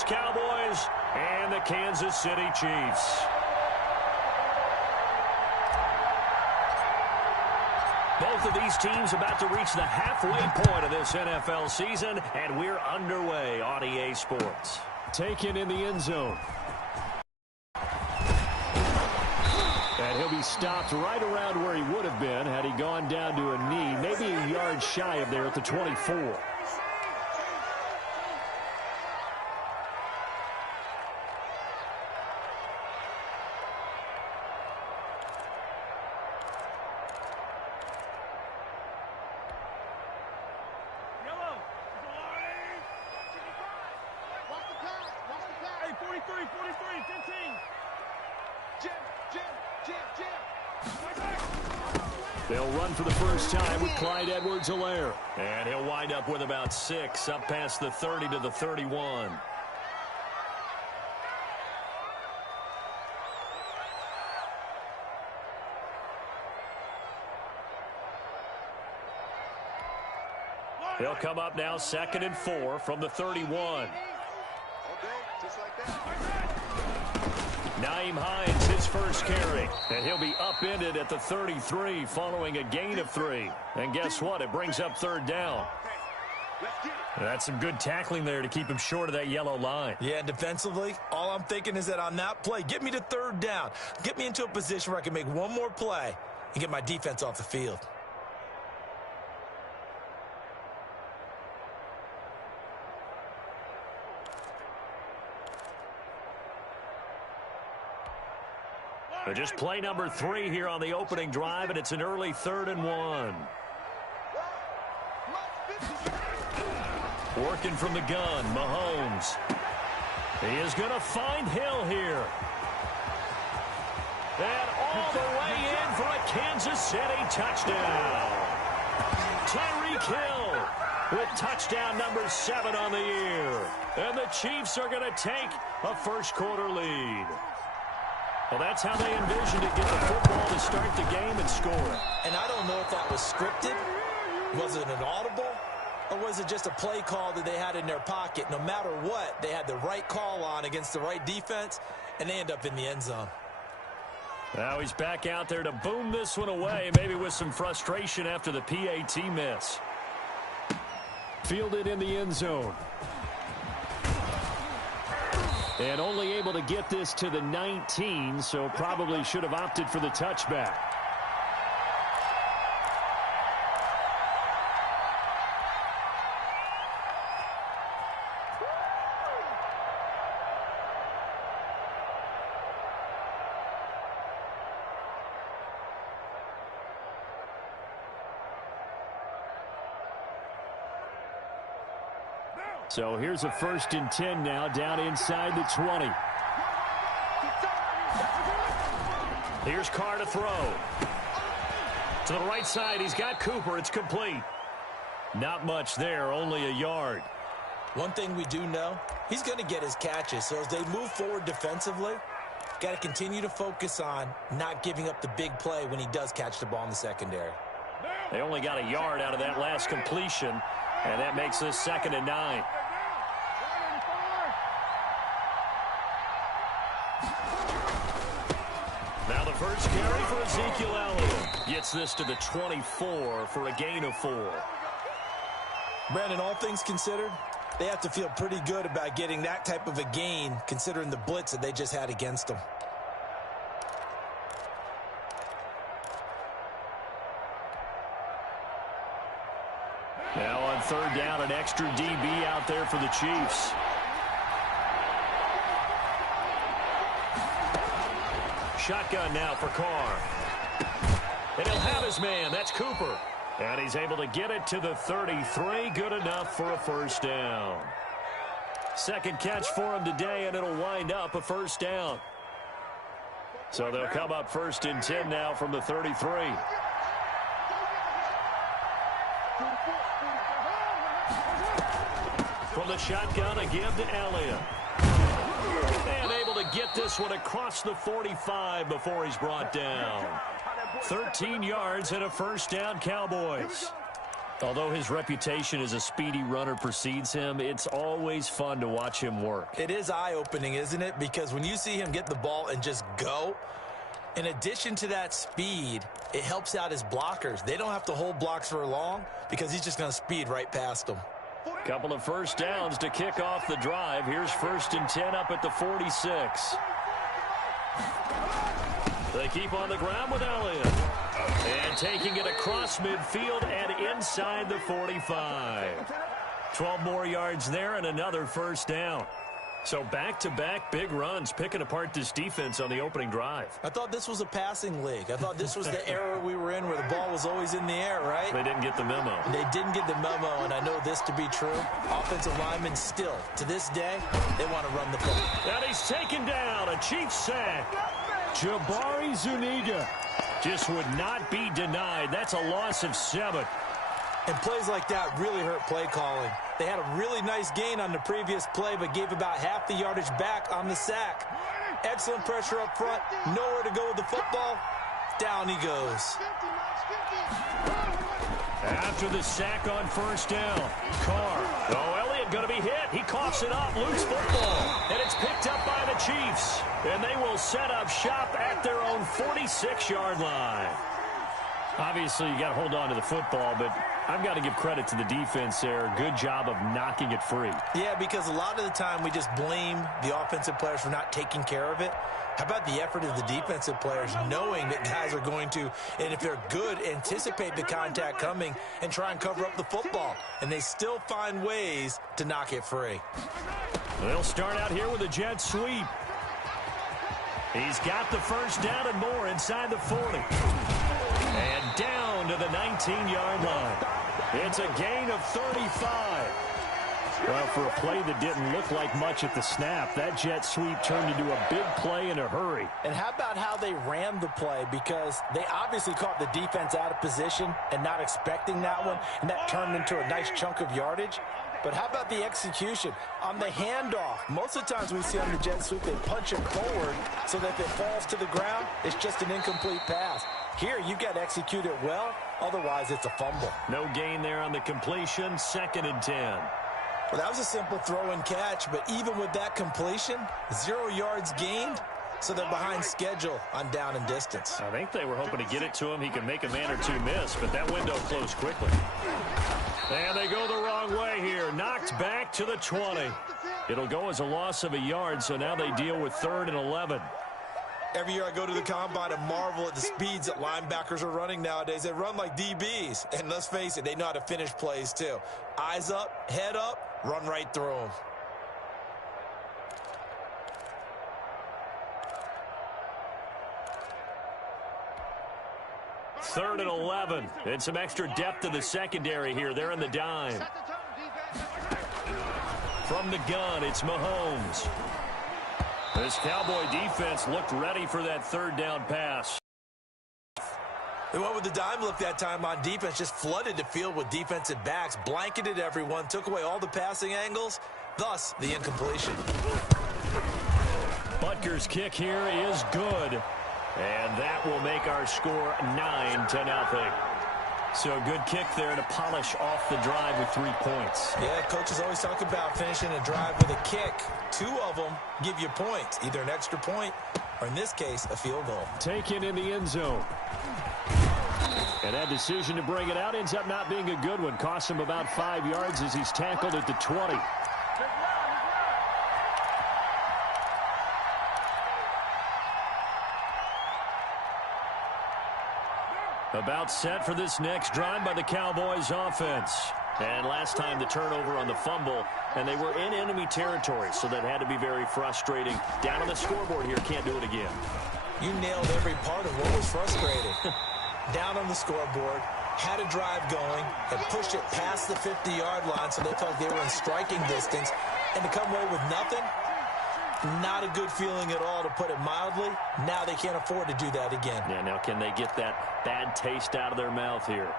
Dallas Cowboys and the Kansas City Chiefs. Both of these teams about to reach the halfway point of this NFL season, and we're underway on EA Sports. Taken in the end zone. And he'll be stopped right around where he would have been had he gone down to a knee, maybe a yard shy of there at the 24. They'll run for the first time with Clyde Edwards-Helaire. And he'll wind up with about 6 up past the 30 to the 31. They'll come up now 2nd and 4 from the 31. Nyheim Hines, his first carry, and he'll be upended at the 33 following a gain of 3. And guess what? It brings up 3rd down. That's some good tackling there to keep him short of that yellow line. Yeah, defensively, all I'm thinking is that on that play, get me to 3rd down. Get me into a position where I can make one more play and get my defense off the field. Just play number 3 here on the opening drive, and it's an early 3rd and 1. Working from the gun, Mahomes. He is going to find Hill here. And all the way in for a Kansas City touchdown. Tyreek Hill with touchdown number 7 on the year. And the Chiefs are going to take a first-quarter lead. Well, that's how they envisioned it, get the football to start the game and score it. And I don't know if that was scripted. Was it an audible? Or was it just a play call that they had in their pocket? No matter what, they had the right call on against the right defense, and they end up in the end zone. Now he's back out there to boom this one away, maybe with some frustration after the PAT miss. Fielded in the end zone. And only able to get this to the 19, so probably should have opted for the touchback. So here's a 1st and 10 now, down inside the 20. Here's Carr to throw. To the right side, he's got Cooper. It's complete. Not much there, only a yard. One thing we do know, he's going to get his catches. So as they move forward defensively, got to continue to focus on not giving up the big play when he does catch the ball in the secondary. They only got a yard out of that last completion, and that makes this 2nd and 9. Now the first carry for Ezekiel Elliott. Gets this to the 24 for a gain of 4. Brandon, all things considered, they have to feel pretty good about getting that type of a gain considering the blitz that they just had against them. Now on 3rd down, an extra DB out there for the Chiefs. Shotgun now for Carr. And he'll have his man. That's Cooper. And he's able to get it to the 33. Good enough for a 1st down. 2nd catch for him today, and it'll wind up a 1st down. So they'll come up 1st and 10 now from the 33. From the shotgun, a give to Elliott. And able to get this one across the 45 before he's brought down. 13 yards and a 1st down, Cowboys. Although his reputation as a speedy runner precedes him, it's always fun to watch him work. It is eye-opening, isn't it? Because when you see him get the ball and just go, in addition to that speed, it helps out his blockers. They don't have to hold blocks for long because he's just going to speed right past them. Couple of first downs to kick off the drive. Here's 1st and 10 up at the 46. They keep on the ground with Elliott. And taking it across midfield and inside the 45. 12 more yards there and another first down. So back-to-back big runs, picking apart this defense on the opening drive. I thought this was a passing league. I thought this was the era we were in where the ball was always in the air, right? They didn't get the memo. They didn't get the memo, and I know this to be true. Offensive linemen still, to this day, they want to run the football. And he's taken down. A Chiefs sack. Jabari Zuniga just would not be denied. That's a loss of 7. And plays like that really hurt play calling. They had a really nice gain on the previous play, but gave about half the yardage back on the sack. Excellent pressure up front. Nowhere to go with the football. Down he goes. After the sack on first down, Carr. Oh, Elliott going to be hit. He coughs it up. Loose football. And it's picked up by the Chiefs. And they will set up shop at their own 46-yard line. Obviously, you got to hold on to the football, but I've got to give credit to the defense there. Good job of knocking it free. Yeah, because a lot of the time we just blame the offensive players for not taking care of it. How about the effort of the defensive players knowing that guys are going to, and if they're good, anticipate the contact coming and try and cover up the football. And they still find ways to knock it free. They'll start out here with a jet sweep. He's got the first down and more inside the 40. And down to the 19-yard line. It's a gain of 35. Well, for a play that didn't look like much at the snap, that jet sweep turned into a big play in a hurry. And how about how they ran the play? Because they obviously caught the defense out of position and not expecting that one, and that turned into a nice chunk of yardage. But how about the execution? On the handoff, most of the times we see on the jet sweep, they punch it forward so that if it falls to the ground, it's just an incomplete pass. Here, you got to execute it well, otherwise it's a fumble. No gain there on the completion, 2nd and 10. Well, that was a simple throw and catch, but even with that completion, 0 yards gained, so they're behind schedule on down and distance. I think they were hoping to get it to him. He could make a man or two miss, but that window closed quickly. And they go the wrong way here. Knocked back to the 20. It'll go as a loss of a yard, so now they deal with 3rd and 11. Every year I go to the combine and marvel at the speeds that linebackers are running nowadays. They run like DBs. And let's face it, they know how to finish plays too. Eyes up, head up, run right through them. Third and 11. And some extra depth to the secondary here. They're in the dime. From the gun, it's Mahomes. This Cowboy defense looked ready for that 3rd down pass. They went with the dime look that time on defense, just flooded the field with defensive backs, blanketed everyone, took away all the passing angles, thus the incompletion. Butker's kick here is good, and that will make our score 9-0. So a good kick there to polish off the drive with 3 points. Yeah, coaches always talk about finishing a drive with a kick. 2 of them give you points, either an extra point or, in this case, a field goal. Taken in the end zone. And that decision to bring it out ends up not being a good one. Costs him about 5 yards as he's tackled at the 20. About set for this next drive by the Cowboys offense. And last time the turnover on the fumble, and they were in enemy territory, so that had to be very frustrating. Down on the scoreboard here, can't do it again. You nailed every part of what was frustrating. Down on the scoreboard, had a drive going, had pushed it past the 50-yard line, so they felt they were in striking distance, and to come away with nothing, not a good feeling at all, to put it mildly. Now they can't afford to do that again. Yeah, now can they get that bad taste out of their mouth here?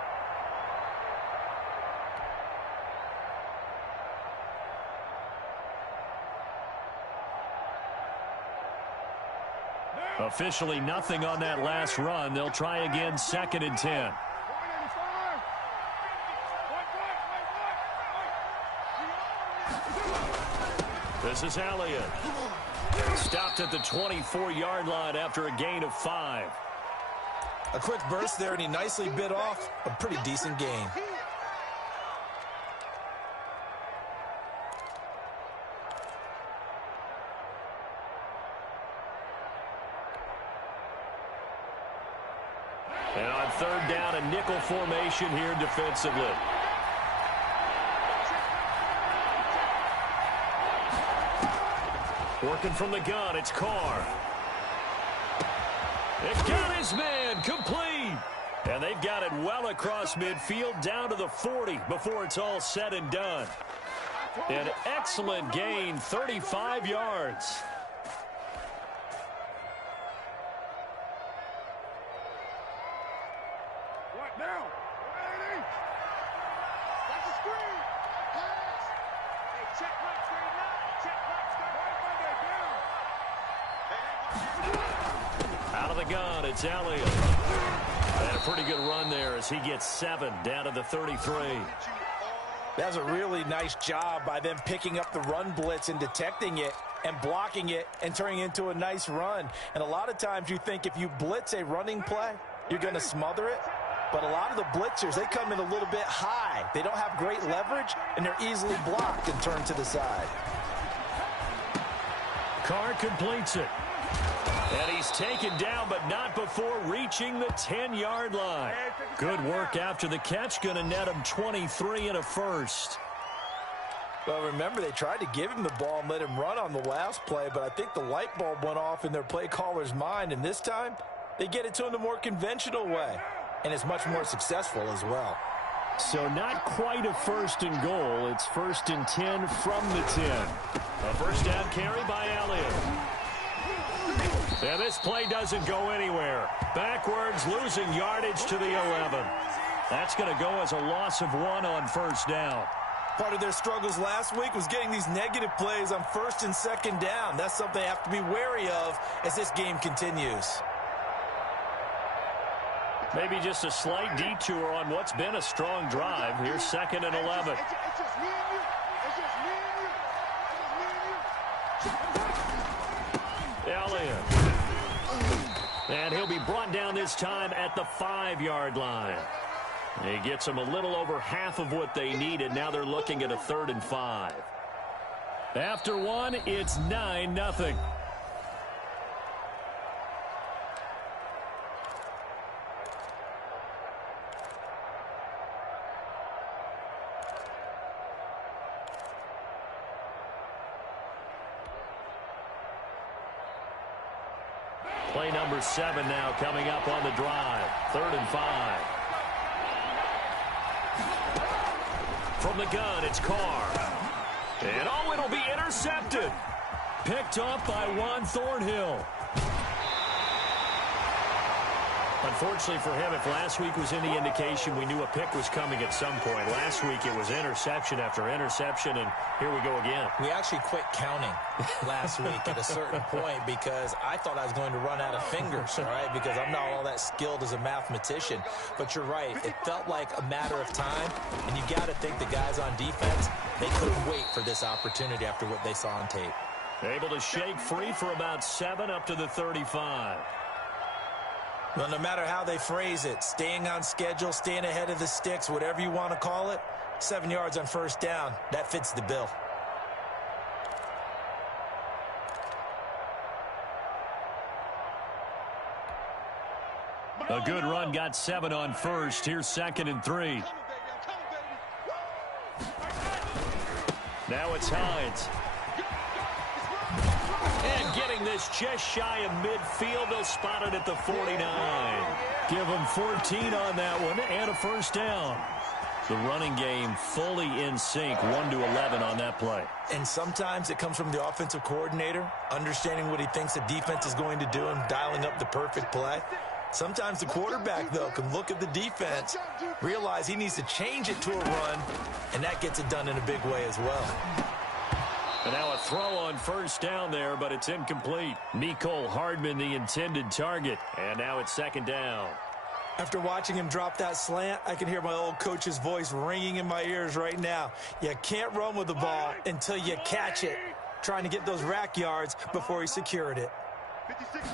Officially nothing on that last run. They'll try again, 2nd and 10. This is Elliott. Stopped at the 24-yard line after a gain of 5. A quick burst there, and he nicely bit off a pretty decent gain. And on third down, a nickel formation here defensively. Working from the gun, it's Carr. It got his man, complete. And they've got it well across midfield, down to the 40 before it's all said and done. An excellent gain, 35 yards. What now? Ready? That's a screen. Pass. Hey, check right screen now. Check right screen. Out of the gun, it's Elliott. And a pretty good run there as he gets 7 down to the 33. That's a really nice job by them picking up the run blitz and detecting it and blocking it and turning it into a nice run. And a lot of times you think if you blitz a running play, you're going to smother it. But a lot of the blitzers, they come in a little bit high. They don't have great leverage, and they're easily blocked and turned to the side. Carr completes it. And he's taken down, but not before reaching the 10-yard line. Good work after the catch. Going to net him 23 and a first. Well, remember, they tried to give him the ball and let him run on the last play, but I think the light bulb went off in their play caller's mind, and this time they get it to him the more conventional way, and it's much more successful as well. So not quite a first and goal. It's 1st and 10 from the 10. A first down carry by Elliott. And this play doesn't go anywhere. Backwards, losing yardage to the 11. That's going to go as a loss of 1 on first down. Part of their struggles last week was getting these negative plays on 1st and 2nd down. That's something they have to be wary of as this game continues. Maybe just a slight detour on what's been a strong drive. Here's 2nd and 11. It's just me and you. It's just me and you. Elliott. And he'll be brought down this time at the 5-yard line. He gets them a little over half of what they needed. Now they're looking at a 3rd and 5. After 1, it's 9-0. Play number 7 now coming up on the drive. 3rd and 5. From the gun, it's Carr. And oh, it'll be intercepted. Picked up by Juan Thornhill. Unfortunately for him, if last week was any indication, we knew a pick was coming at some point. Last week it was interception after interception, and here we go again. We actually quit counting last week at a certain point because I thought I was going to run out of fingers, all right, because I'm not all that skilled as a mathematician. But you're right. It felt like a matter of time, and you got to think the guys on defense, they couldn't wait for this opportunity after what they saw on tape. Able to shake free for about 7 up to the 35. Well, no matter how they phrase it, staying on schedule, staying ahead of the sticks, whatever you want to call it, 7 yards on first down, that fits the bill. A good run got 7 on first. Here's 2nd and 3. Now it's Hines. And getting this just shy of midfield. They'll spot it at the 49. Give them 14 on that one and a first down. The running game fully in sync, 1-11 on that play. And sometimes it comes from the offensive coordinator, understanding what he thinks the defense is going to do and dialing up the perfect play. Sometimes the quarterback, though, can look at the defense, realize he needs to change it to a run, and that gets it done in a big way as well. And now a throw on first down there, but it's incomplete. Mecole Hardman, the intended target. And now it's 2nd down. After watching him drop that slant, I can hear my old coach's voice ringing in my ears right now. You can't run with the ball until you catch it. trying to get those rack yards before he secured it. 56.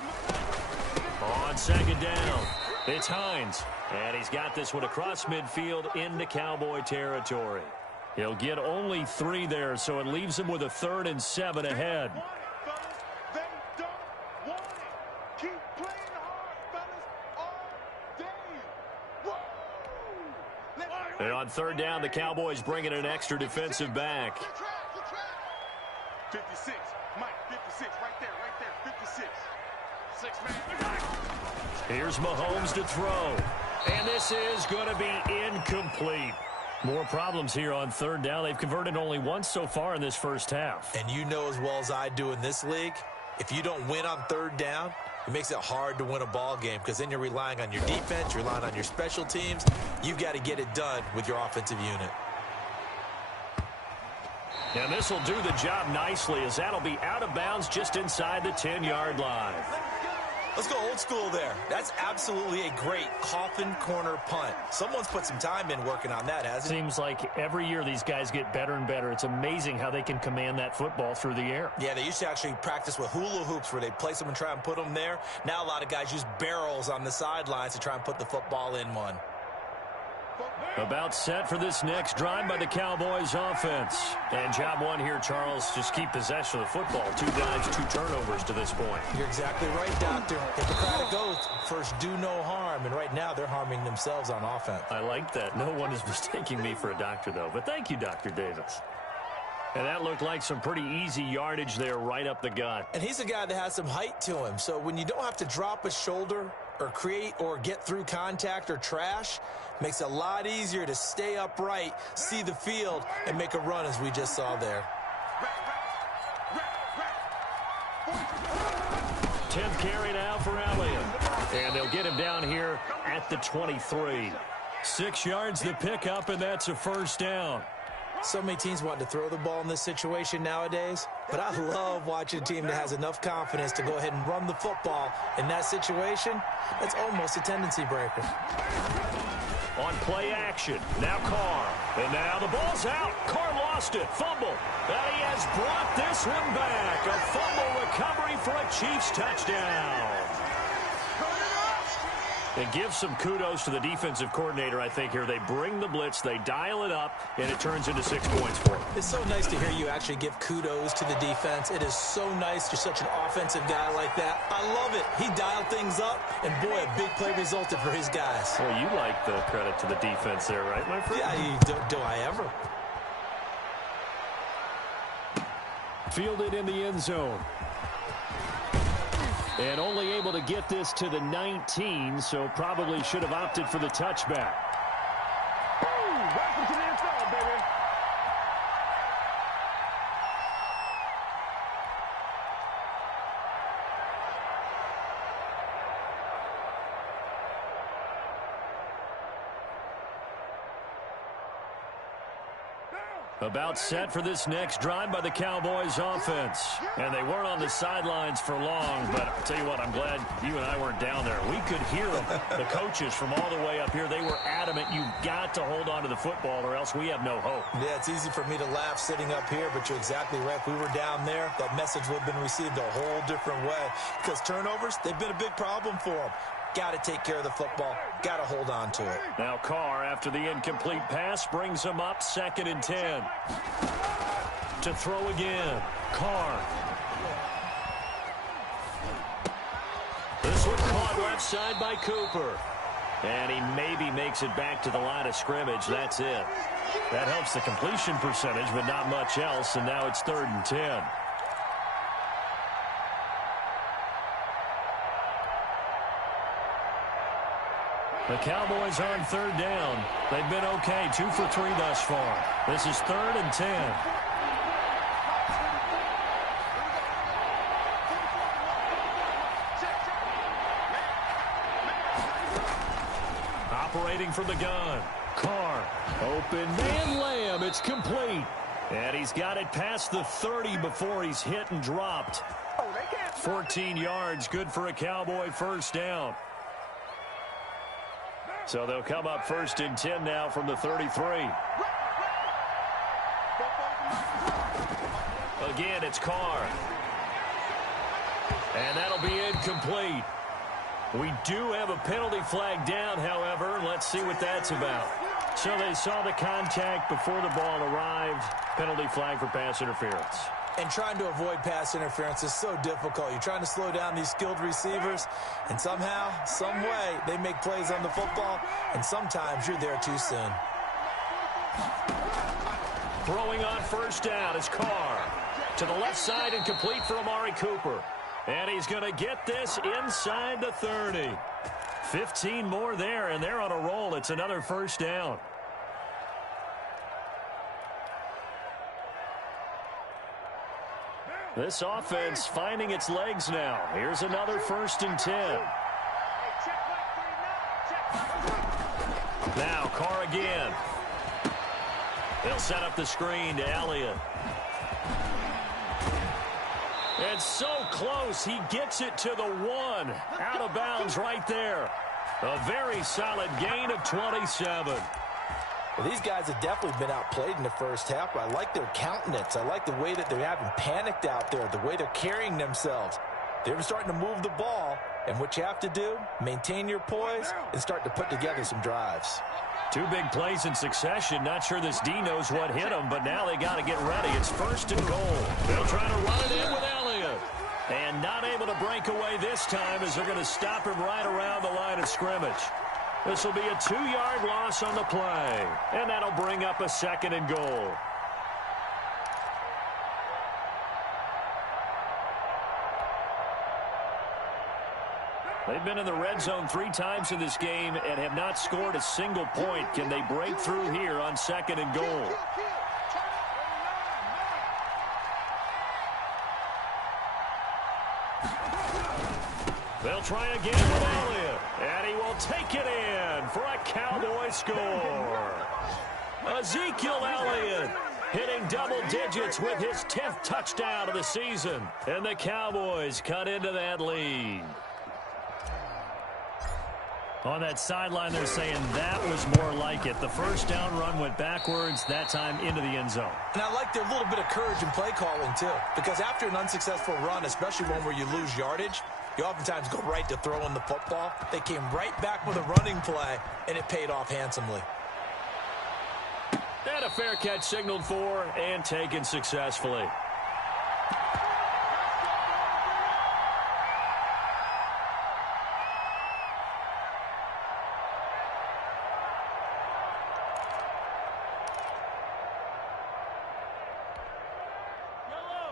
On second down, it's Hines. And he's got this one across midfield into Cowboy territory. He'll get only 3 there, so it leaves him with a 3rd and 7 ahead. They don't want it. Keep playing hard, fellas, all day. Whoa! And on 3rd down, the Cowboys bring in an extra defensive back. 56. Mike, 56. Right there. 56. 6 man. Here's Mahomes to throw. And this is going to be incomplete. More problems here on 3rd down. They've converted only once so far in this first half. And you know as well as I do in this league, if you don't win on 3rd down, it makes it hard to win a ball game because then you're relying on your defense, you're relying on your special teams. You've got to get it done with your offensive unit. And this will do the job nicely as that'll be out of bounds just inside the 10-yard line. Let's go old school there. That's absolutely a great coffin corner punt. Someone's put some time in working on that, hasn't he? Seems like every year these guys get better and better. It's amazing how they can command that football through the air. Yeah, they used to actually practice with hula hoops where they place them and try and put them there. Now a lot of guys use barrels on the sidelines to try and put the football in one. About set for this next drive by the Cowboys offense. And job 1 here, Charles, just keep possession of the football. 2 dives, 2 turnovers to this point. You're exactly right, Doctor. Hippocratic oath, first do no harm. And right now they're harming themselves on offense. I like that. No one is mistaking me for a doctor, though. But thank you, Dr. Davis. And that looked like some pretty easy yardage there right up the gut. And he's a guy that has some height to him. So when you don't have to drop a shoulder or create or get through contact or trash, makes it a lot easier to stay upright, see the field, and make a run as we just saw there. 10th carry now for Elliott. And they'll get him down here at the 23. 6 yards to pick up, and that's a first down. So many teams want to throw the ball in this situation nowadays, but I love watching a team that has enough confidence to go ahead and run the football. In that situation, that's almost a tendency breaker. On play action, now Carr. And now the ball's out. Carr lost it, fumble. And he has brought this one back. A fumble recovery for a Chiefs touchdown. It gives some kudos to the defensive coordinator, I think, here. They bring the blitz, they dial it up, and it turns into 6 points for them. It's so nice to hear you actually give kudos to the defense. It is so nice. You're such an offensive guy like that. I love it. He dialed things up, and boy, a big play resulted for his guys. Well, you like the credit to the defense there, right, my friend? Yeah, do I ever? Fielded in the end zone. And only able to get this to the 19, so probably should have opted for the touchback. Welcome to the NFL, baby. About set for this next drive by the Cowboys offense. And they weren't on the sidelines for long, but I'll tell you what, I'm glad you and I weren't down there. We could hear them, the coaches from all the way up here. They were adamant, you've got to hold on to the football or else we have no hope. Yeah, it's easy for me to laugh sitting up here, but you're exactly right. If we were down there, that message would have been received a whole different way. Because turnovers, they've been a big problem for them. Got to take care of the football. Got to hold on to it. Now Carr, after the incomplete pass, brings him up 2nd and 10. To throw again. Carr. This one caught left side by Cooper. And he maybe makes it back to the line of scrimmage. That's it. That helps the completion percentage, but not much else. And now it's 3rd and 10. The Cowboys on 3rd down. They've been okay, 2 for 3 thus far. This is 3rd and 10. Operating from the gun. Carr. Open man Lamb. It's complete. And he's got it past the 30 before he's hit and dropped. 14 yards. Good for a Cowboy first down. So they'll come up 1st and 10 now from the 33. Again, it's Carr. And that'll be incomplete. We do have a penalty flag down, however. Let's see what that's about. So they saw the contact before the ball arrived. Penalty flag for pass interference. And trying to avoid pass interference is so difficult. You're trying to slow down these skilled receivers, and somehow, some way, they make plays on the football, and sometimes you're there too soon. Throwing on first down is Carr. To the left side and complete for Amari Cooper. And he's going to get this inside the 30. 15 more there, and they're on a roll. It's another first down. This offense finding its legs now. Here's another 1st and 10. Now Carr again. They'll set up the screen to Elliott. And so close, he gets it to the 1. Out of bounds right there. A very solid gain of 27. Well, these guys have definitely been outplayed in the first half. I like their countenance. I like the way that they're having panicked out there, the way they're carrying themselves. They're starting to move the ball, and what you have to do, maintain your poise and start to put together some drives. 2 big plays in succession. Not sure this D knows what hit him, but now they got to get ready. It's 1st and goal. They'll try to run it in with Elliott. And not able to break away this time as they're going to stop him right around the line of scrimmage. This will be a 2-yard loss on the play. And that'll bring up a 2nd and goal. They've been in the red zone 3 times in this game and have not scored a single point. Can they break through here on 2nd and goal? They'll try again with Elliott, and he will take it in for a Cowboy score. Ezekiel Elliott hitting double digits with his 10th touchdown of the season, and the Cowboys cut into that lead. On that sideline, they're saying that was more like it. The first down run went backwards, that time into the end zone. And I like their little bit of courage in play calling, too. Because after an unsuccessful run, especially one where you lose yardage, you oftentimes go right to throwing the football. They came right back with a running play, and it paid off handsomely. And a fair catch signaled for and taken successfully.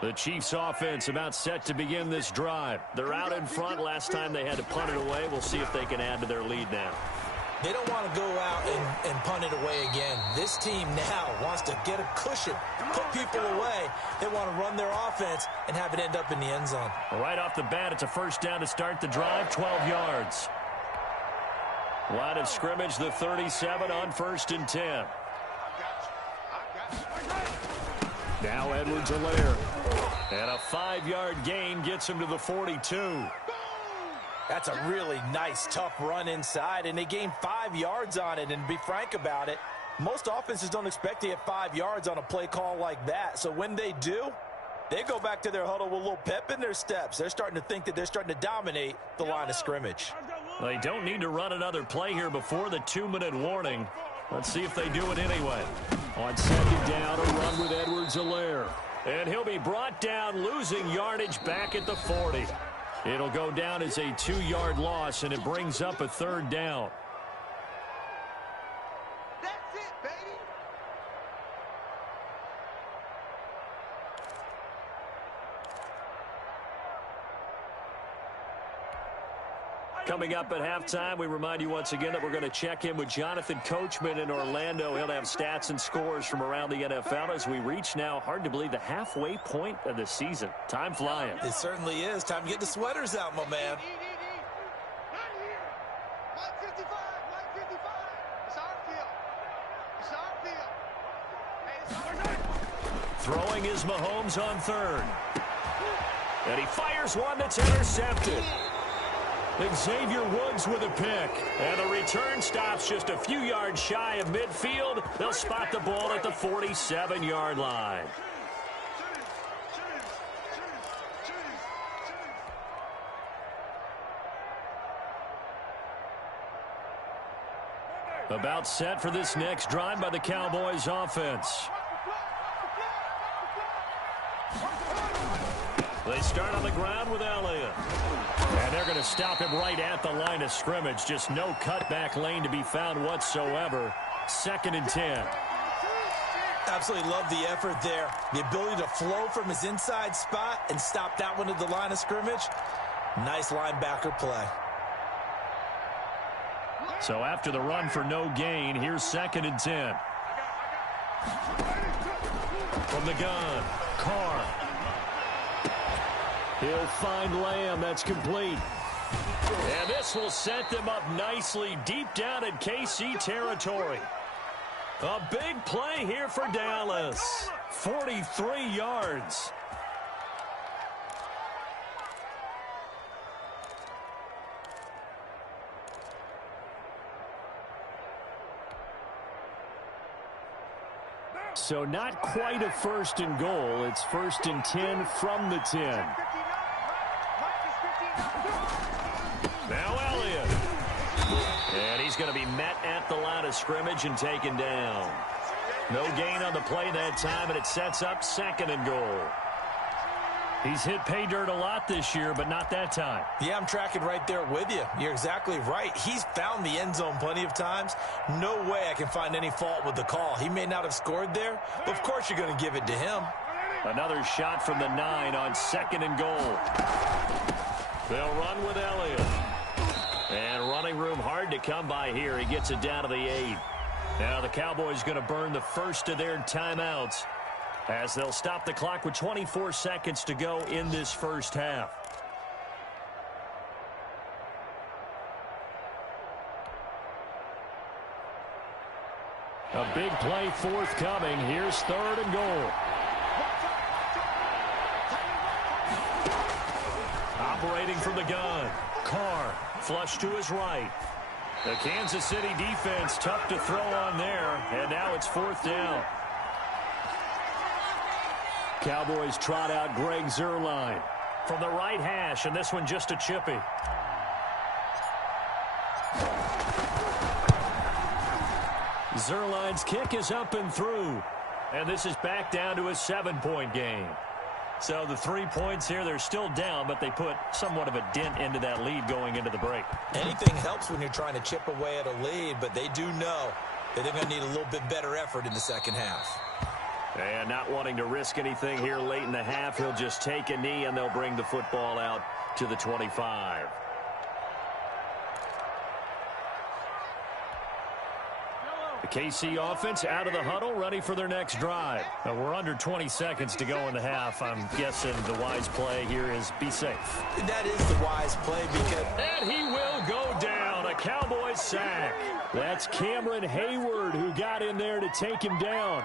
The Chiefs offense about set to begin this drive. They're out in front. Last time they had to punt it away. We'll see if they can add to their lead now. They don't want to go out and punt it away again. This team now wants to get a cushion, put people away. They want to run their offense and have it end up in the end zone. Right off the bat, it's a first down to start the drive, 12 yards. Line of scrimmage, the 37 on 1st and 10. Now Edwards-Helaire. And a 5-yard gain gets him to the 42. That's a really nice, tough run inside, and they gained 5 yards on it. And to be frank about it, most offenses don't expect to get 5 yards on a play call like that. So when they do, they go back to their huddle with a little pep in their steps. They're starting to think that they're starting to dominate the line of scrimmage. They don't need to run another play here before the 2-minute warning. Let's see if they do it anyway. On 2nd down, a run with Edwards-Helaire. And he'll be brought down, losing yardage back at the 40. It'll go down as a 2-yard loss, and it brings up a 3rd down. That's it, baby. Coming up at halftime, we remind you once again that we're going to check in with Jonathan Coachman in Orlando. He'll have stats and scores from around the NFL as we reach now, hard to believe, the halfway point of the season. Time flying. It certainly is. Time to get the sweaters out, my man. Not here. 155, 155. It's our field. It's our field. Hey, it's our field. Throwing is Mahomes on 3rd. And he fires one that's intercepted. Xavier Woods with a pick. And the return stops just a few yards shy of midfield. They'll spot the ball at the 47-yard line. About set for this next drive by the Cowboys offense. They start on the ground with Elliott. And they're going to stop him right at the line of scrimmage. Just no cutback lane to be found whatsoever. 2nd and 10. Absolutely love the effort there. The ability to flow from his inside spot and stop that one at the line of scrimmage. Nice linebacker play. So after the run for no gain, here's 2nd and 10. From the gun, Carr. He'll find Lamb. That's complete. And this will set them up nicely deep down in KC territory. A big play here for Dallas. 43 yards. So not quite a 1st and goal. It's 1st and 10 from the 10. Now Elliott. And he's going to be met at the line of scrimmage and taken down. No gain on the play that time, and it sets up 2nd and goal. He's hit pay dirt a lot this year, but not that time. Yeah, I'm tracking right there with you. You're exactly right. He's found the end zone plenty of times. No way I can find any fault with the call. He may not have scored there, but of course you're going to give it to him. Another shot from the 9 on 2nd and goal. They'll run with Elliott. And running room hard to come by here. He gets it down to the 8. Now the Cowboys going to burn the first of their timeouts as they'll stop the clock with 24 seconds to go in this first half. A big play forthcoming. Here's 3rd and goal. Operating from the gun. Carr flush to his right. The Kansas City defense tough to throw on there, and now it's 4th down. Cowboys trot out Greg Zuerlein From the right hash, and this one just a chippy. Zuerlein's kick is up and through. And this is back down to a 7-point game. So the 3 points here, they're still down, but they put somewhat of a dent into that lead going into the break. Anything helps when you're trying to chip away at a lead, but they do know that they're going to need a little bit better effort in the second half. And not wanting to risk anything here late in the half, he'll just take a knee, and they'll bring the football out to the 25. The KC offense out of the huddle, ready for their next drive. Now we're under 20 seconds to go in the half. I'm guessing the wise play here is be safe. That is the wise play because... And he will go down. A Cowboys sack. That's Cameron Hayward who got in there to take him down.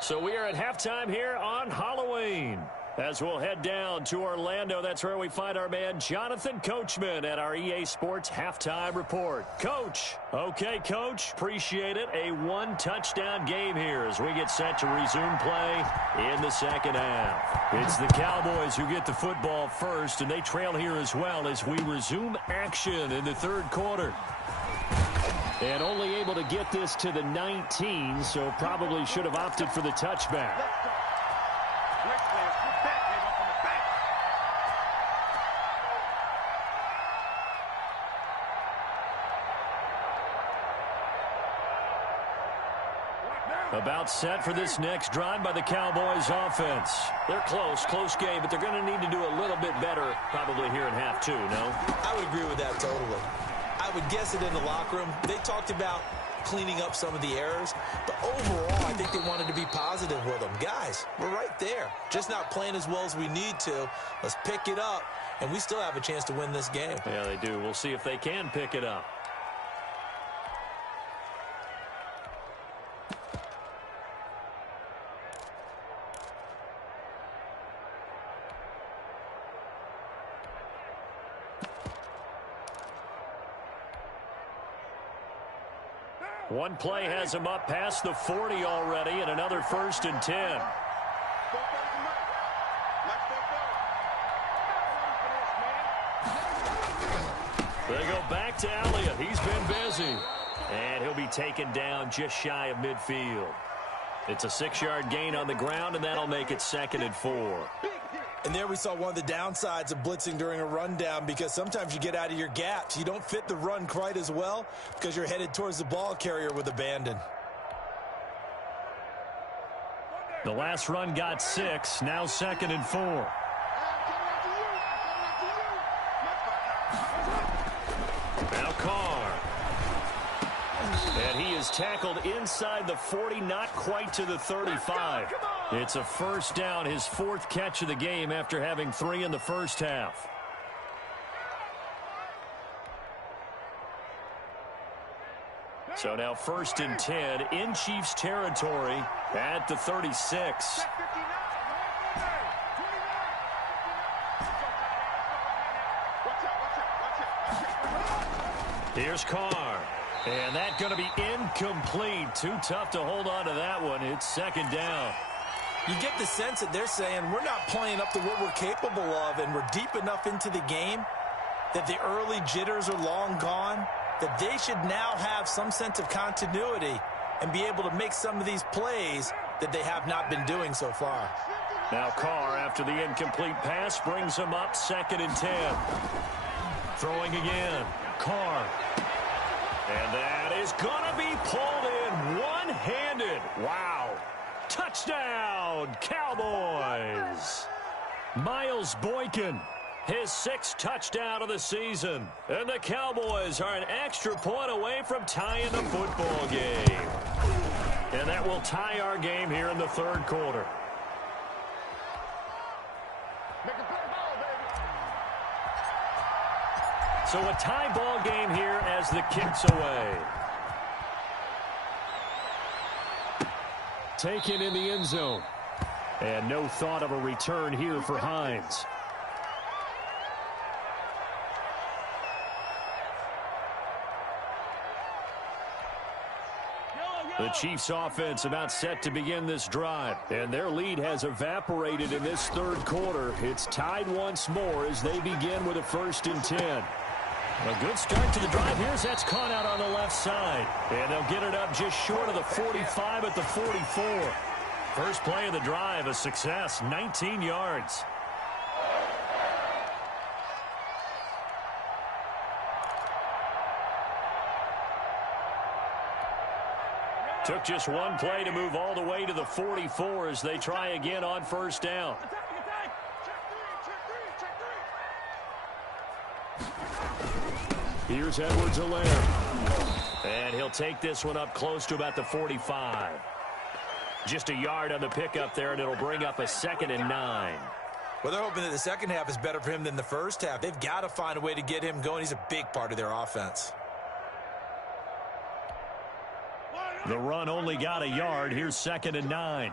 So we are at halftime here on Halloween. As we'll head down to Orlando, that's where we find our man Jonathan Coachman at our EA Sports Halftime Report. Coach. Okay, Coach. Appreciate it. A one-touchdown game here as we get set to resume play in the second half. It's the Cowboys who get the football first, and they trail here as well as we resume action in the third quarter. And only able to get this to the 19, so probably should have opted for the touchback. About set for this next drive by the Cowboys offense. They're close game, but they're going to need to do a little bit better probably here in half two, no? I would agree with that totally. I would guess it in the locker room. They talked about cleaning up some of the errors, but overall, I think they wanted to be positive with them. Guys, we're right there. Just not playing as well as we need to. Let's pick it up, and we still have a chance to win this game. Yeah, they do. We'll see if they can pick it up. One play has him up past the 40 already, and another 1st and 10. They go back to Elliott. He's been busy. And he'll be taken down just shy of midfield. It's a 6-yard gain on the ground, and that'll make it 2nd and 4. And there we saw one of the downsides of blitzing during a rundown, because sometimes you get out of your gaps. You don't fit the run quite as well because you're headed towards the ball carrier with abandon. The last run got 6. Now 2nd and 4. Now Carr. And he is tackled inside the 40, not quite to the 35. It's a first down, his 4th catch of the game after having 3 in the first half. So now 1st and 10 in Chiefs territory at the 36. Here's Carr. And that's going to be incomplete. Too tough to hold on to that one. It's 2nd down. You get the sense that they're saying we're not playing up to what we're capable of, and we're deep enough into the game that the early jitters are long gone, that they should now have some sense of continuity and be able to make some of these plays that they have not been doing so far. Now Carr, after the incomplete pass, brings him up 2nd and 10. Throwing again. Carr. And that is going to be pulled in one-handed. Wow. Touchdown, Cowboys. Miles Boykin, his 6th touchdown of the season. And the Cowboys are an extra point away from tying the football game. And that will tie our game here in the 3rd quarter. So a tie ball game here as the kick's away. Taken in the end zone. And no thought of a return here for Hines. The Chiefs offense about set to begin this drive. And their lead has evaporated in this 3rd quarter. It's tied once more as they begin with a 1st and 10. A good start to the drive. Here's that's caught out on the left side. And they'll get it up just short of the 45 at the 44. First play of the drive, a success, 19 yards. Took just one play to move all the way to the 44 as they try again on 1st down. Here's Edwards-Helaire. And he'll take this one up close to about the 45. Just a yard on the pickup there, and it'll bring up a 2nd and 9. Well, they're hoping that the second half is better for him than the first half. They've got to find a way to get him going. He's a big part of their offense. The run only got a yard. Here's 2nd and 9.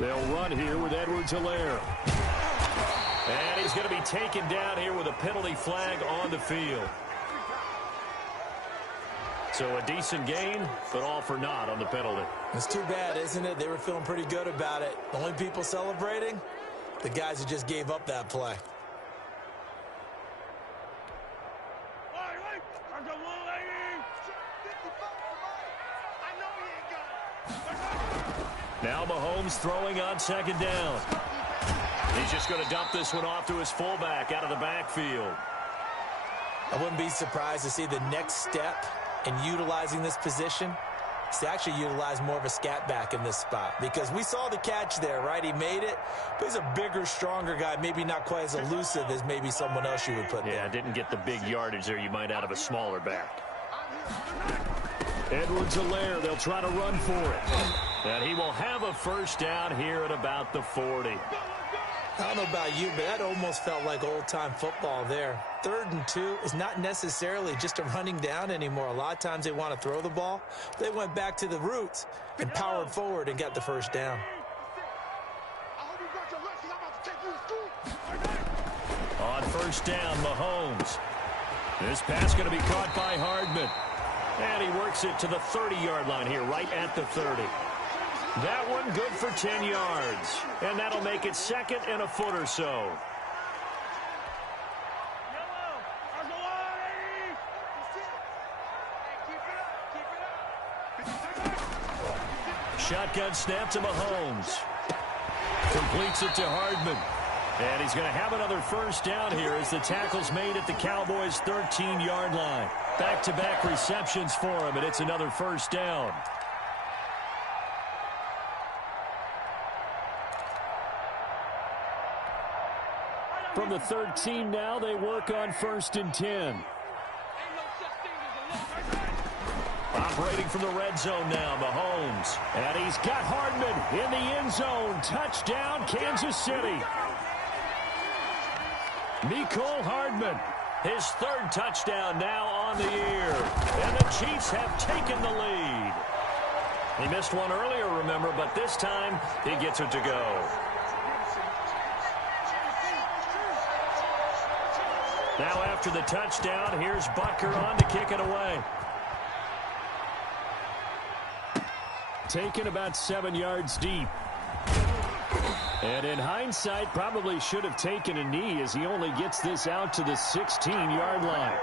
They'll run here with Edwards-Helaire. And he's going to be taken down here with a penalty flag on the field. So a decent gain, but all for naught on the penalty. It's too bad, isn't it? They were feeling pretty good about it. The only people celebrating, the guys who just gave up that play. Now Mahomes throwing on 2nd down. He's just going to dump this one off to his fullback out of the backfield. I wouldn't be surprised to see the next step in utilizing this position is to actually utilize more of a scat back in this spot, because we saw the catch there, right? He made it, but he's a bigger, stronger guy, maybe not quite as elusive as maybe someone else you would put there. Yeah, didn't get the big yardage there you might out of a smaller back. Edwards-Helaire, they'll try to run for it. And he will have a 1st down here at about the 40. I don't know about you, but that almost felt like old-time football there. 3rd and 2 is not necessarily just a running down anymore. A lot of times they want to throw the ball. They went back to the roots and powered forward and got the 1st down. On 1st down, Mahomes. This pass going to be caught by Hardman. And he works it to the 30-yard line here, right at the 30. That one good for 10 yards. And that'll make it 2nd and a foot or so. Shotgun snap to Mahomes. Completes it to Hardman. And he's going to have another first down here as the tackle's made at the Cowboys' 13-yard line. Back-to-back receptions for him, and it's another first down. From the 13 now, they work on 1st and 10. Operating from the red zone now, Mahomes. And he's got Hardman in the end zone. Touchdown, Kansas City. Mecole Hardman, his 3rd touchdown now on the year. And the Chiefs have taken the lead. He missed one earlier, remember, but this time he gets it to go. Now after the touchdown, here's Butker on to kick it away. Taken about 7 yards deep. And in hindsight, probably should have taken a knee as he only gets this out to the 16-yard line.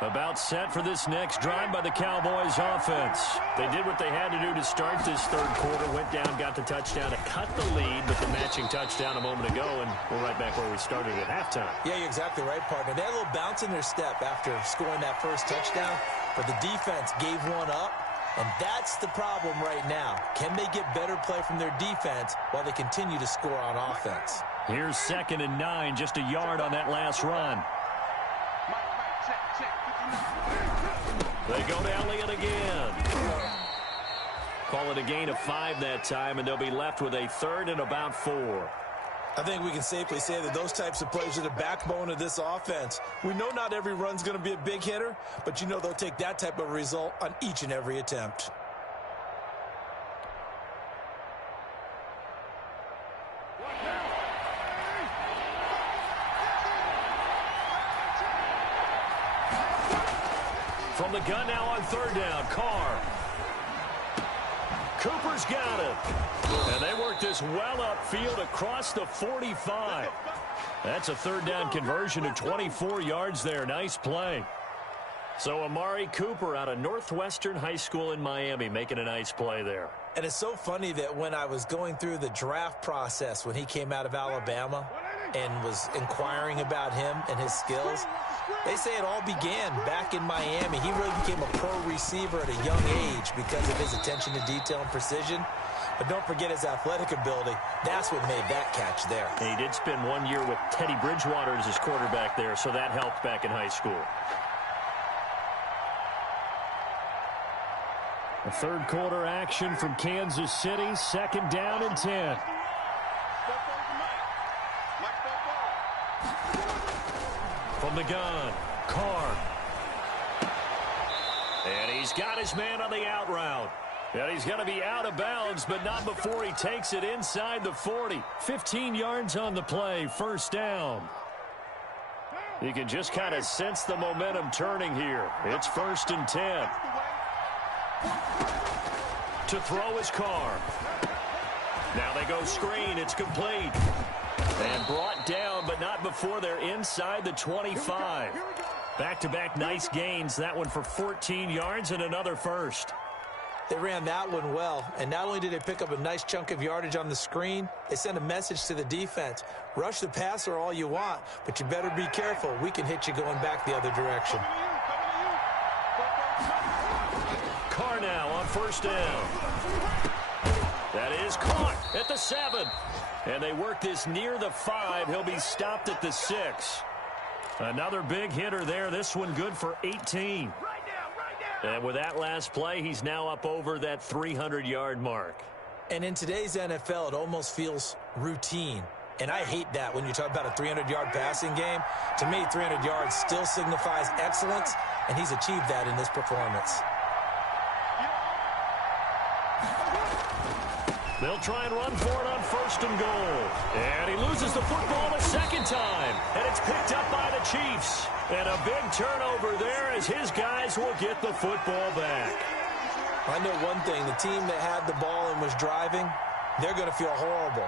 About set for this next drive by the Cowboys offense. They did what they had to do to start this 3rd quarter. Went down, got the touchdown to cut the lead, but the matching touchdown a moment ago, and we're right back where we started at halftime. Yeah, you're exactly right, partner. They had a little bounce in their step after scoring that first touchdown, but the defense gave one up, and that's the problem right now. Can they get better play from their defense while they continue to score on offense? Here's 2nd and 9, just a yard on that last run. They go to Elliott again. Call it a gain of 5 that time, and they'll be left with a 3rd and about 4. I think we can safely say that those types of plays are the backbone of this offense. We know not every run's going to be a big hitter, but you know they'll take that type of result on each and every attempt. From the gun now on 3rd down, Carr. Cooper's got it. And they work this well upfield across the 45. That's a 3rd down conversion to 24 yards there. Nice play. So Amari Cooper out of Northwestern High School in Miami making a nice play there. And it's so funny that when I was going through the draft process when he came out of Alabama and was inquiring about him and his skills, they say it all began back in Miami. He really became a pro receiver at a young age because of his attention to detail and precision. But don't forget his athletic ability. That's what made that catch there. He did spend 1 year with Teddy Bridgewater as his quarterback there, so that helped back in high school. A 3rd quarter action from Kansas City, 2nd down and 10. From the gun, Carr. And he's got his man on the out route. And he's going to be out of bounds, but not before he takes it inside the 40. 15 yards on the play, 1st down. You can just kind of sense the momentum turning here. It's 1st and 10. To throw is Carr. Now they go screen. It's complete. And brought down, but not before they're inside the 25. Back-to-back nice gains. That one for 14 yards and another first. They ran that one well, and not only did they pick up a nice chunk of yardage on the screen, they sent a message to the defense. Rush the passer all you want, but you better be careful. We can hit you going back the other direction. Carr now on 1st down. That is caught at the 7. And they work this near the 5. He'll be stopped at the 6. Another big hitter there. This one good for 18. And with that last play, he's now up over that 300-yard mark. And in today's NFL, it almost feels routine. And I hate that when you talk about a 300-yard passing game. To me, 300 yards still signifies excellence, and he's achieved that in this performance. They'll try and run for it on 1st and goal. And he loses the football a 2nd time. And it's picked up by the Chiefs. And a big turnover there as his guys will get the football back. I know one thing. The team that had the ball and was driving, they're going to feel horrible.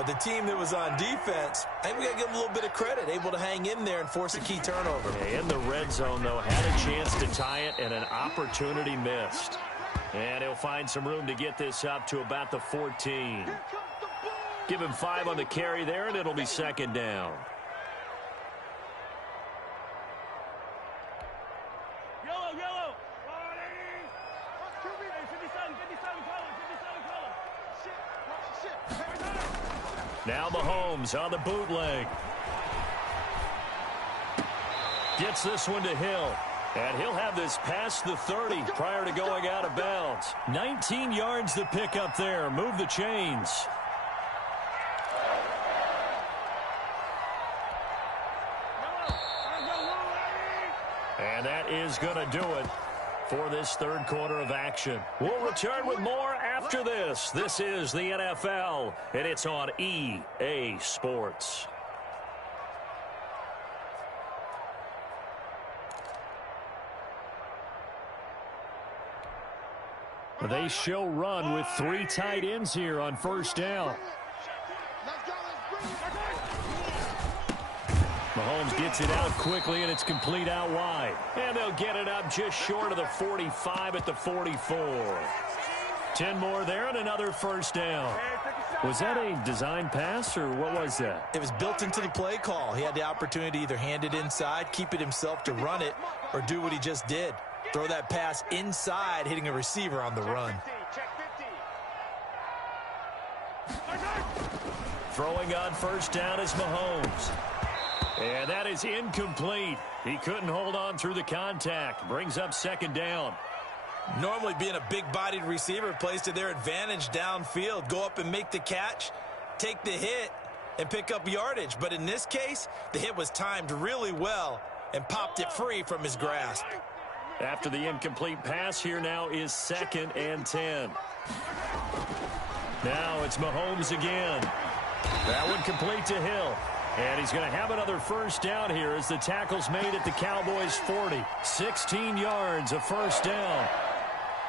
But the team that was on defense, I think we got to give them a little bit of credit, able to hang in there and force a key turnover. In the red zone, though, had a chance to tie it and an opportunity missed. And he'll find some room to get this up to about the 14. Give him 5 on the carry there, and it'll be second down. Yellow. Now Mahomes on the bootleg. Gets this one to Hill. And he'll have this past the 30 prior to going out of bounds. 19 yards to pick up there. Move the chains. And that is going to do it for this third quarter of action. We'll return with more after this. This is the NFL, and it's on EA Sports. They show run with 3 tight ends here on first down. Mahomes gets it out quickly, and it's complete out wide. And they'll get it up just short of the 45 at the 44. 10 more there and another first down. Was that a design pass, or what was that? It was built into the play call. He had the opportunity to either hand it inside, keep it himself to run it, or do what he just did. Throw that pass inside, hitting a receiver on the run. Throwing on first down is Mahomes. And that is incomplete. He couldn't hold on through the contact. Brings up second down. Normally being a big-bodied receiver plays to their advantage downfield. Go up and make the catch, take the hit, and pick up yardage. But in this case, the hit was timed really well and popped it free from his grasp. After the incomplete pass, here now is 2nd and 10. Now it's Mahomes again. That one complete to Hill. And he's going to have another first down here as the tackle's made at the Cowboys' 40. 16 yards, a first down.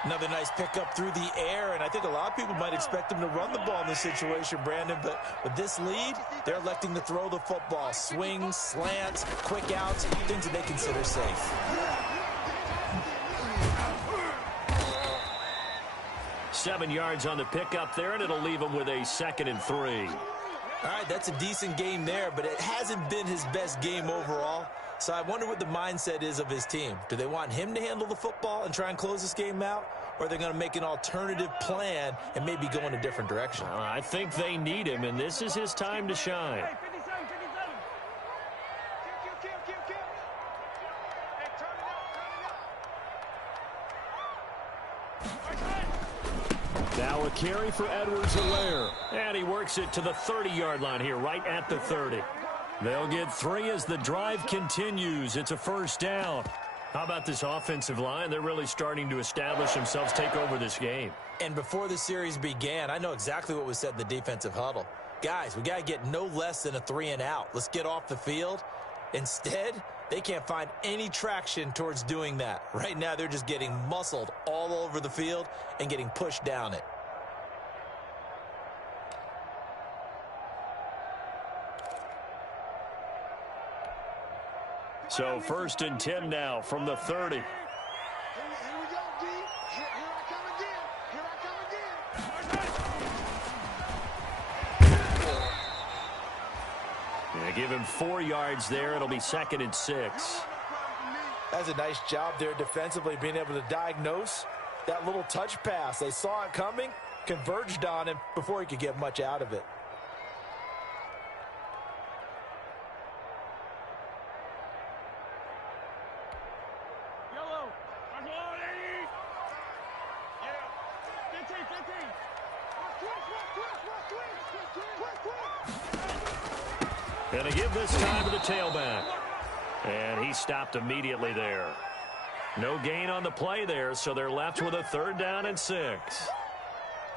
Another nice pickup through the air, and I think a lot of people might expect him to run the ball in this situation, Brandon, but with this lead, they're electing to throw the football. Swings, slants, quick outs, things that they consider safe. 7 yards on the pickup there, and it'll leave him with a 2nd and 3. All right, that's a decent game there, but it hasn't been his best game overall. So I wonder what the mindset is of his team. Do they want him to handle the football and try and close this game out? Or are they going to make an alternative plan and maybe go in a different direction? I think they need him, and this is his time to shine. Now a carry for Edwards-Helaire. And he works it to the 30-yard line here, right at the 30. They'll get 3 as the drive continues. It's a first down. How about this offensive line? They're really starting to establish themselves, take over this game. And before the series began, I know exactly what was said in the defensive huddle. Guys, we got to get no less than a 3-and-out. Let's get off the field. Instead, they can't find any traction towards doing that. Right now, they're just getting muscled all over the field and getting pushed down it. So 1st and 10 now from the 30. Here we go, D. Here I come again. Yeah, give him 4 yards there. It'll be 2nd and 6. That's a nice job there defensively, being able to diagnose that little touch pass. They saw it coming, converged on him before he could get much out of it. Going to give this time to the tailback. And he stopped immediately there. No gain on the play there, so they're left with a 3rd down and 6.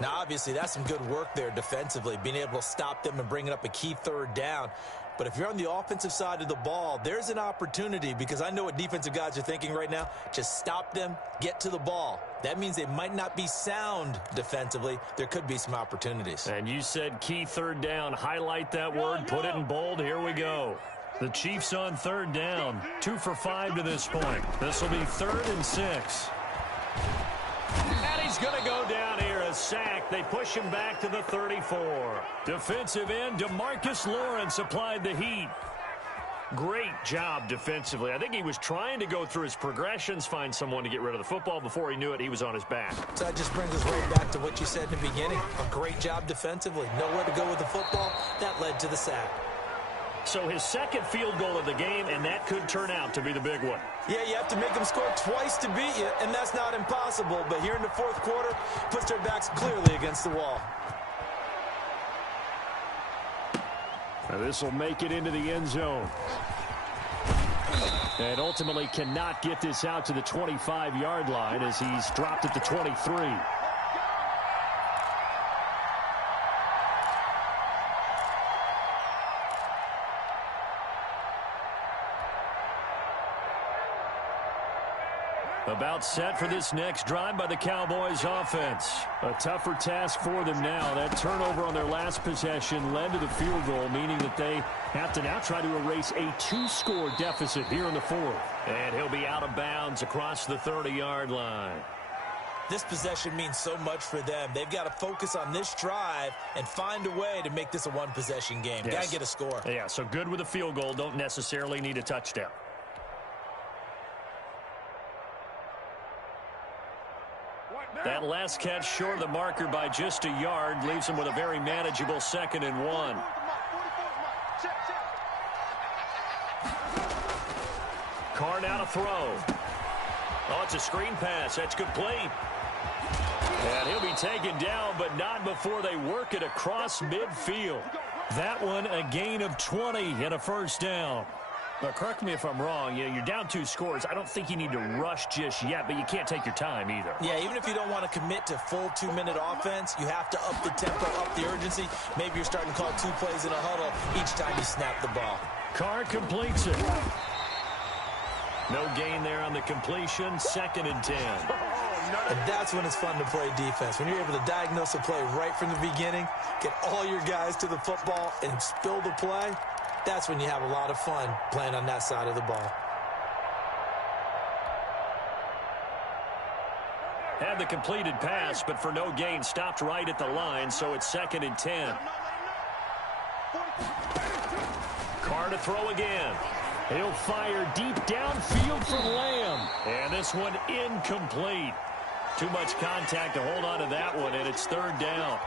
Now, obviously, that's some good work there defensively, being able to stop them and bringing up a key 3rd down. But if you're on the offensive side of the ball, there's an opportunity, because I know what defensive guys are thinking right now. Just stop them, get to the ball. That means they might not be sound defensively. There could be some opportunities. And you said key third down. Highlight that word. Put it in bold. Here we go. The Chiefs on third down. 2 for 5 to this point. This will be 3rd and 6. And he's going to go down here. A sack. They push him back to the 34. Defensive end DeMarcus Lawrence applied the heat. Great job defensively. I think he was trying to go through his progressions, find someone to get rid of the football. Before he knew it, he was on his back. So that just brings us right back to what you said in the beginning. A great job defensively. Nowhere to go with the football. That led to the sack. So his second field goal of the game, and that could turn out to be the big one. Yeah, you have to make them score twice to beat you, and that's not impossible. But here in the fourth quarter, puts their backs clearly against the wall. Now this will make it into the end zone. And ultimately cannot get this out to the 25-yard line as he's dropped at the 23. About set for this next drive by the Cowboys offense. A tougher task for them now. That turnover on their last possession led to the field goal, meaning that they have to now try to erase a 2-score deficit here in the fourth. And he'll be out of bounds across the 30-yard line. This possession means so much for them. They've got to focus on this drive and find a way to make this a one-possession game. Yes. Got to get a score. Yeah, so good with a field goal. Don't necessarily need a touchdown. That last catch short of the marker by just a yard leaves him with a very manageable 2nd and 1. Carr now to throw. Oh, it's a screen pass. That's complete. And he'll be taken down, but not before they work it across midfield. That one a gain of 20 and a first down. But correct me if I'm wrong, you're down 2 scores. I don't think you need to rush just yet, but you can't take your time either. Yeah, even if you don't want to commit to full 2-minute offense, you have to up the tempo, up the urgency. Maybe you're starting to call 2 plays in a huddle each time you snap the ball. Carr completes it. No gain there on the completion. 2nd and 10. And that's when it's fun to play defense. When you're able to diagnose a play right from the beginning, get all your guys to the football, and spill the play, that's when you have a lot of fun playing on that side of the ball. Had the completed pass, but for no gain, stopped right at the line, so it's 2nd and 10. Carr to throw again. He'll fire deep downfield for Lamb. And this one incomplete. Too much contact to hold on to that one, and it's 3rd down.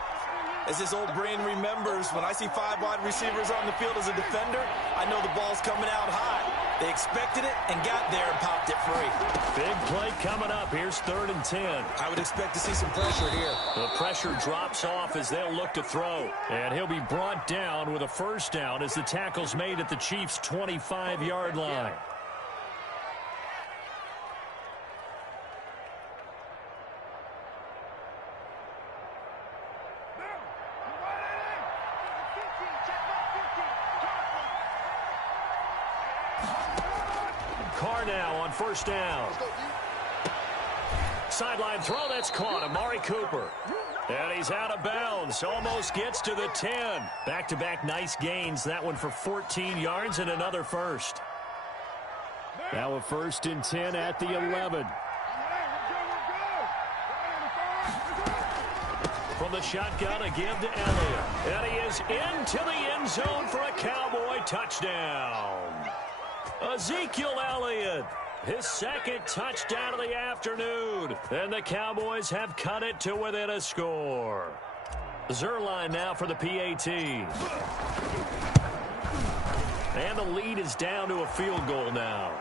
As his old brain remembers, when I see 5 wide receivers on the field as a defender, I know the ball's coming out hot. They expected it and got there and popped it free. Big play coming up. Here's 3rd and 10. I would expect to see some pressure here. The pressure drops off as they'll look to throw. And he'll be brought down with a first down as the tackle's made at the Chiefs' 25-yard line. Carr now on first down. Sideline throw, that's caught. Amari Cooper. And he's out of bounds. Almost gets to the 10. Back-to-back nice gains. That one for 14 yards and another first. Now a 1st and 10 at the 11. From the shotgun, a give to Elliott. And he is into the end zone for a Cowboy touchdown. Ezekiel Elliott, his 2nd touchdown of the afternoon. And the Cowboys have cut it to within a score. Zerline now for the PAT. And the lead is down to a field goal now.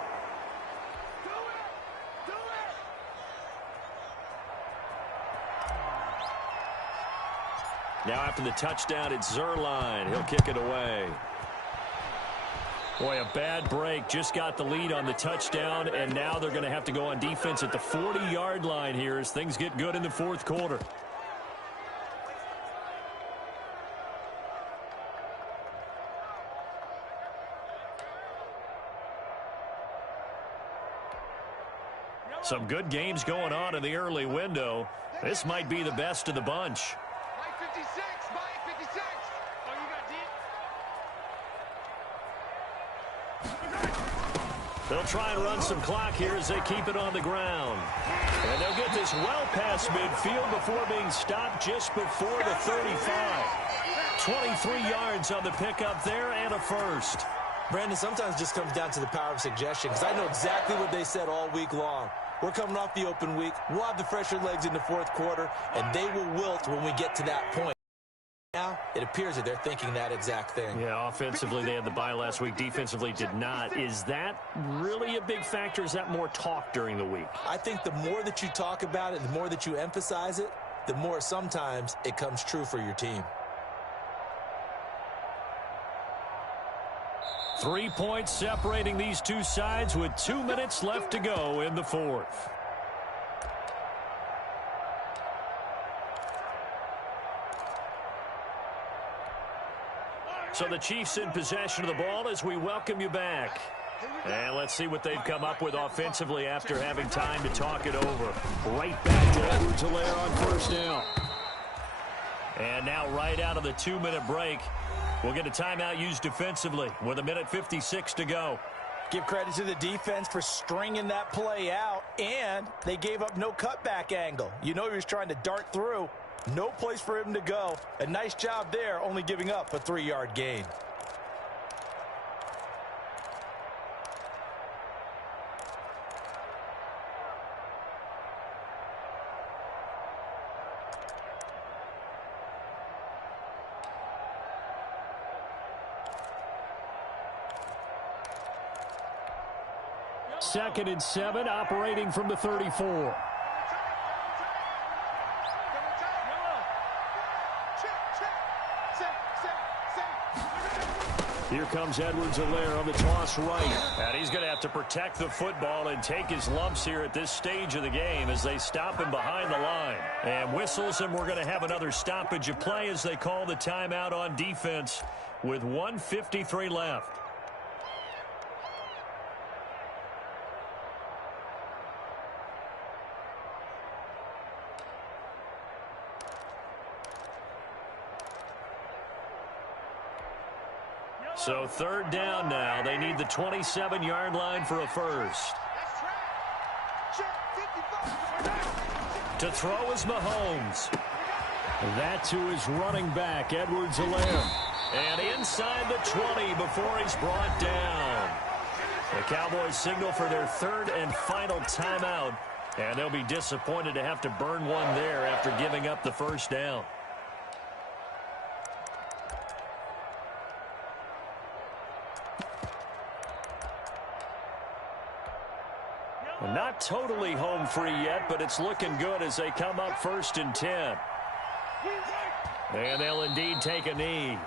Now after the touchdown, it's Zerline. He'll kick it away. Boy, a bad break. Just got the lead on the touchdown, and now they're going to have to go on defense at the 40-yard line here as things get good in the fourth quarter. Some good games going on in the early window. This might be the best of the bunch. Mike 56, Mike 56. Oh, you got deep. They'll try and run some clock here as they keep it on the ground. And they'll get this well past midfield before being stopped just before the 35. 23 yards on the pickup there and a first. Brandon, sometimes it just comes down to the power of suggestion, because I know exactly what they said all week long. We're coming off the open week. We'll have the fresher legs in the fourth quarter, and they will wilt when we get to that point. Now, it appears that they're thinking that exact thing. Yeah, offensively, they had the bye last week. Defensively, did not. Is that really a big factor? Is that more talk during the week? I think the more that you talk about it, the more that you emphasize it, the more sometimes it comes true for your team. 3 points separating these two sides with 2 minutes left to go in the fourth. So the Chiefs in possession of the ball as we welcome you back. And let's see what they've come up with offensively after having time to talk it over. Right back to Edwards-Helaire on first down. And now right out of the 2-minute break, we'll get a timeout used defensively with 1:56 to go. Give credit to the defense for stringing that play out, and they gave up no cutback angle. You know he was trying to dart through. No place for him to go. A nice job there, only giving up a 3-yard gain. Second and 7, operating from the 34. Here comes Edwards-Helaire on the toss right. And he's going to have to protect the football and take his lumps here at this stage of the game as they stop him behind the line. And whistles, and we're going to have another stoppage of play as they call the timeout on defense with 1:53 left. So third down now. They need the 27-yard line for a first. To throw is Mahomes. That to his running back, Edwards-Helaire. And inside the 20 before he's brought down. The Cowboys signal for their third and final timeout. And they'll be disappointed to have to burn one there after giving up the first down. Not totally home free yet, but it's looking good as they come up first and 10. And they'll indeed take a knee.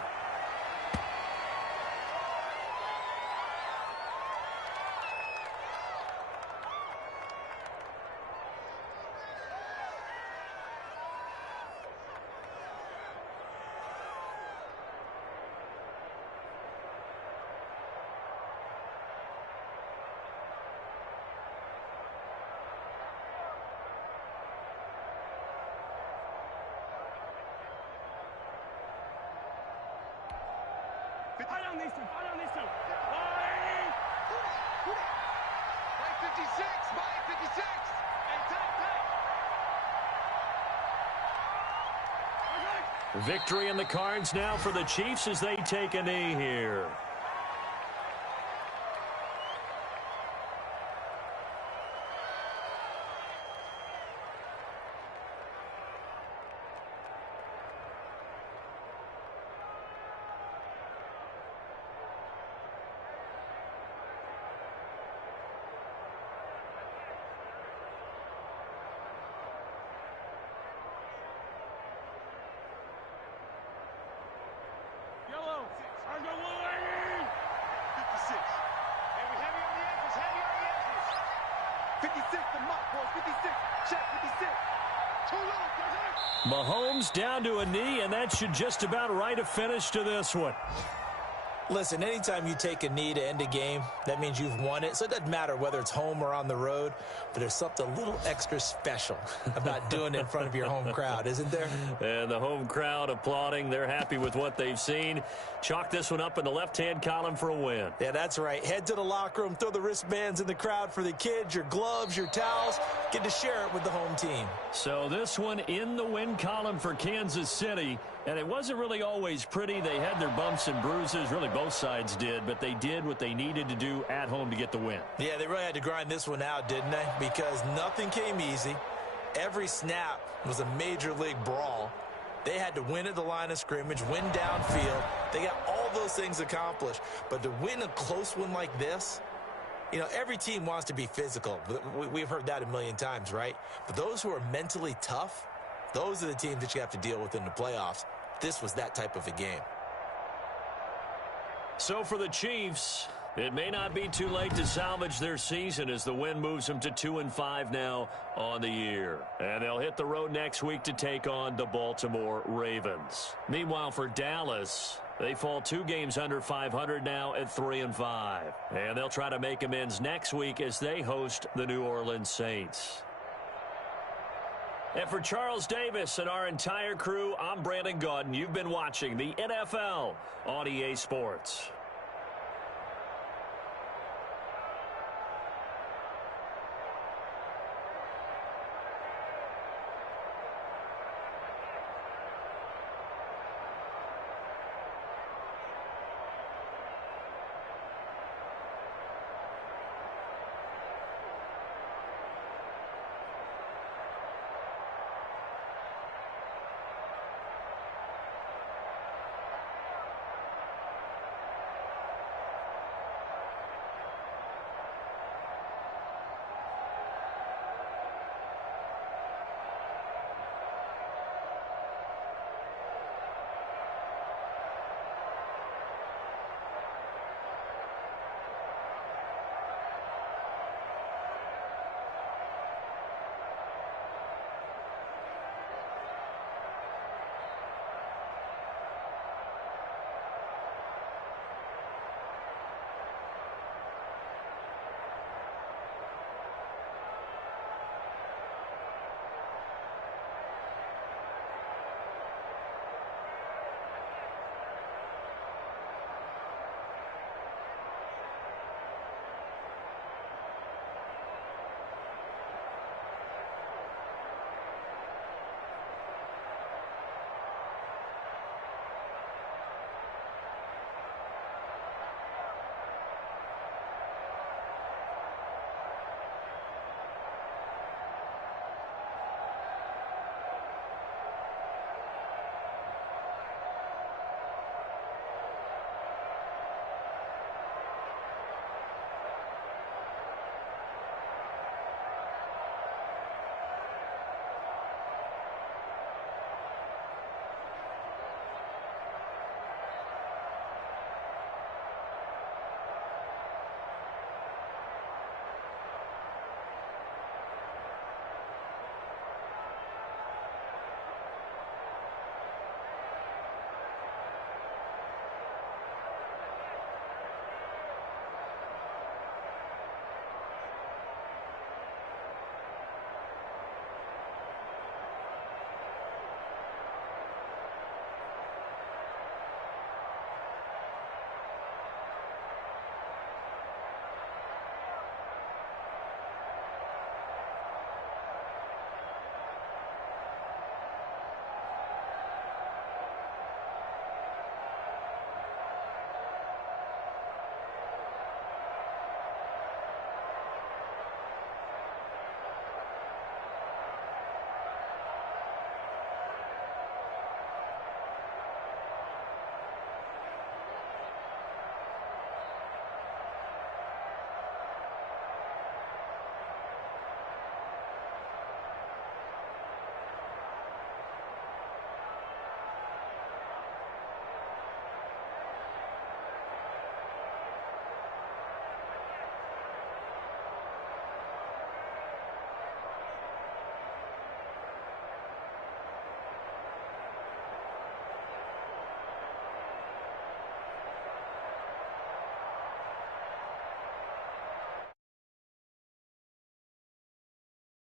Victory in the cards now for the Chiefs as they take a knee here. Mahomes down to a knee, and that should just about write a finish to this one. Listen, anytime you take a knee to end a game, that means you've won it. So it doesn't matter whether it's home or on the road, but there's something a little extra special about doing it in front of your home crowd, isn't there? And the home crowd applauding. They're happy with what they've seen. Chalk this one up in the left-hand column for a win. Yeah, that's right. Head to the locker room, throw the wristbands in the crowd for the kids, your gloves, your towels. Get to share it with the home team. So this one in the win column for Kansas City. And it wasn't really always pretty. They had their bumps and bruises. Really, both sides did. But they did what they needed to do at home to get the win. Yeah, they really had to grind this one out, didn't they? Because nothing came easy. Every snap was a major league brawl. They had to win at the line of scrimmage, win downfield. They got all those things accomplished. But to win a close one like this, you know, every team wants to be physical. We've heard that a million times, right? But those who are mentally tough, those are the teams that you have to deal with in the playoffs. This was that type of a game. So for the Chiefs, it may not be too late to salvage their season as the win moves them to 2-5 now on the year. And they'll hit the road next week to take on the Baltimore Ravens. Meanwhile, for Dallas, they fall 2 games under 500 now at 3-5. And they'll try to make amends next week as they host the New Orleans Saints. And for Charles Davis and our entire crew, I'm Brandon Gaudin. You've been watching the NFL on EA Sports.